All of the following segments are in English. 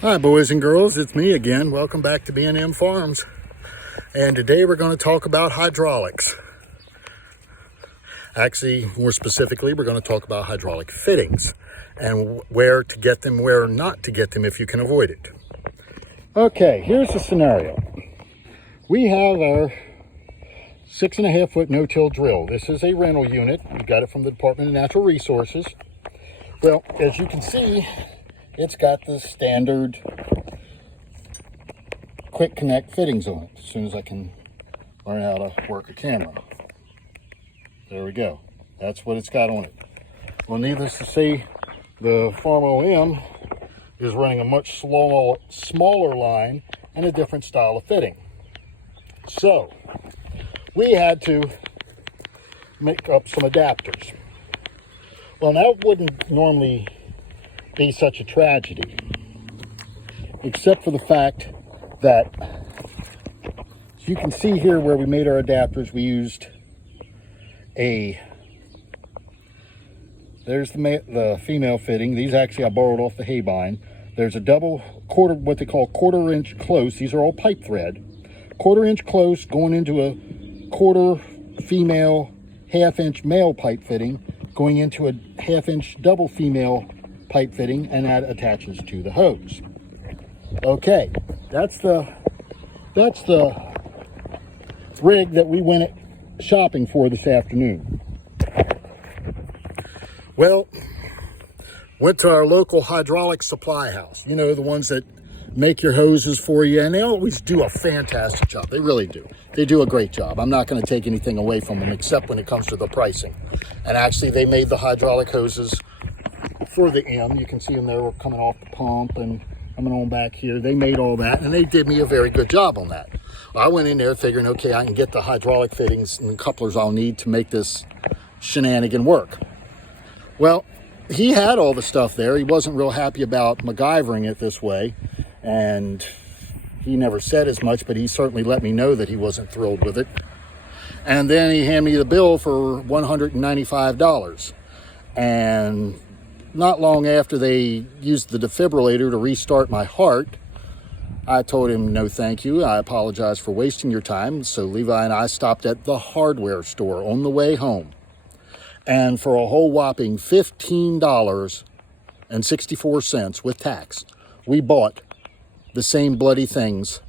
Hi boys and girls, it's me again. Welcome back to B&M Farms. And today we're going to talk about hydraulics. Actually, more specifically, we're going to talk about hydraulic fittings and where to get them, where not to get them if you can avoid it. Okay, here's the scenario. We have our 6.5 foot no-till drill. This is a rental unit. We got it from the Department of Natural Resources. Well, as you can see, it's got the standard quick connect fittings on it. As soon as I can learn how to work a camera. There we go. That's what it's got on it. Well, needless to say, the Farm OM is running a much smaller line and a different style of fitting. So, we had to make up some adapters. Well, that wouldn't normally be such a tragedy, except for the fact that, as you can see here where we made our adapters, we used there's the female fitting. These actually I borrowed off the Haybine. There's a double quarter, what they call quarter-inch close. These are all pipe thread. Quarter-inch close going into a quarter female, half-inch male pipe fitting, going into a half-inch double female pipe fitting, and that attaches to the hose. Okay, that's the rig that we went shopping for this afternoon. Well, went to our local hydraulic supply house. You know, the ones that make your hoses for you, and they always do a fantastic job. They really do. They do a great job. I'm not going to take anything away from them except when it comes to the pricing. And actually, they made the hydraulic hoses for the M. You can see them there coming off the pump and coming on back here. They made all that, and they did me a very good job on that. I went in there figuring, okay, I can get the hydraulic fittings and couplers I'll need to make this shenanigan work. Well, he had all the stuff there. He wasn't real happy about MacGyvering it this way, and he never said as much, but he certainly let me know that he wasn't thrilled with it. And then he handed me the bill for $195. And not long after they used the defibrillator to restart my heart, I told him no thank you. I apologize for wasting your time. So Levi and I stopped at the hardware store on the way home. And for a whole whopping $15.64 with tax, we bought the same bloody things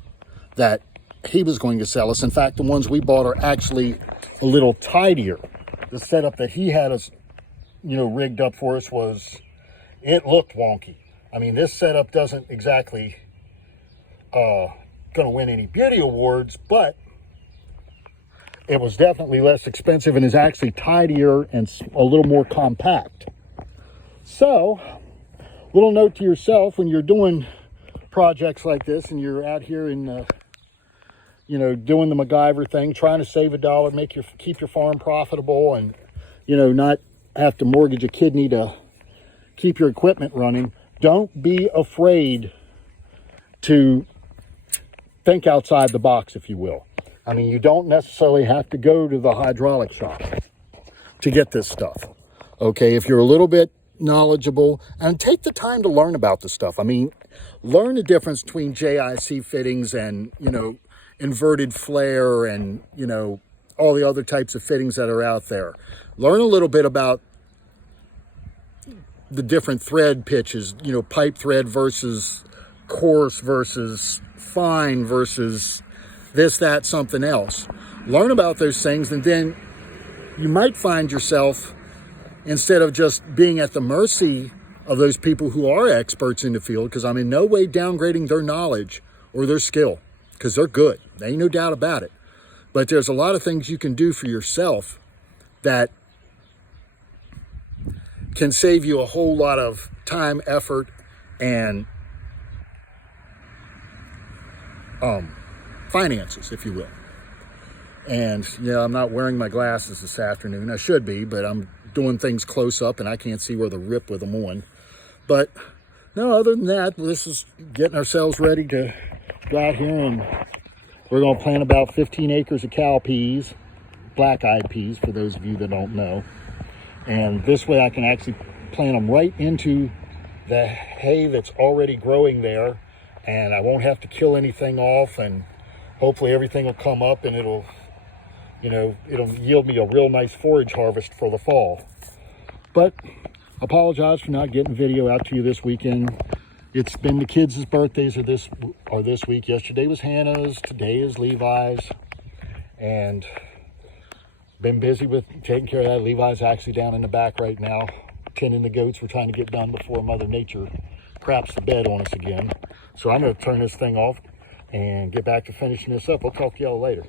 that he was going to sell us. In fact, the ones we bought are actually a little tidier. The setup that he had us, rigged up for us it looked wonky. I mean, this setup doesn't exactly going to win any beauty awards, but it was definitely less expensive and is actually tidier and a little more compact. So, little note to yourself when you're doing projects like this and you're out here in doing the MacGyver thing, trying to save $1, keep your farm profitable, and not have to mortgage a kidney to keep your equipment running. Don't be afraid to think outside the box, if you will. I mean, you don't necessarily have to go to the hydraulic shop to get this stuff. Okay, if you're a little bit knowledgeable, and take the time to learn about the stuff. I mean, learn the difference between JIC fittings and, inverted flare and, all the other types of fittings that are out there. Learn a little bit about the different thread pitches, pipe thread versus coarse versus fine versus this, that, something else. Learn about those things, and then you might find yourself, instead of just being at the mercy of those people who are experts in the field, because I'm in no way downgrading their knowledge or their skill, because they're good. There ain't no doubt about it. But there's a lot of things you can do for yourself that can save you a whole lot of time, effort, and finances, if you will. And I'm not wearing my glasses this afternoon. I should be, but I'm doing things close up and I can't see where the rip with them on. But no, other than that, this is getting ourselves ready to go out here, and we're going to plant about 15 acres of cow peas, black-eyed peas for those of you that don't know. And this way I can actually plant them right into the hay that's already growing there, and I won't have to kill anything off, and hopefully everything will come up and it'll yield me a real nice forage harvest for the fall. But I apologize for not getting video out to you this weekend. It's been the kids' birthdays are this week. Yesterday was Hannah's, today is Levi's, and been busy with taking care of that. Levi's actually down in the back right now, tending the goats. We're trying to get done before Mother Nature craps the bed on us again. So I'm going to turn this thing off and get back to finishing this up. I'll talk to y'all later.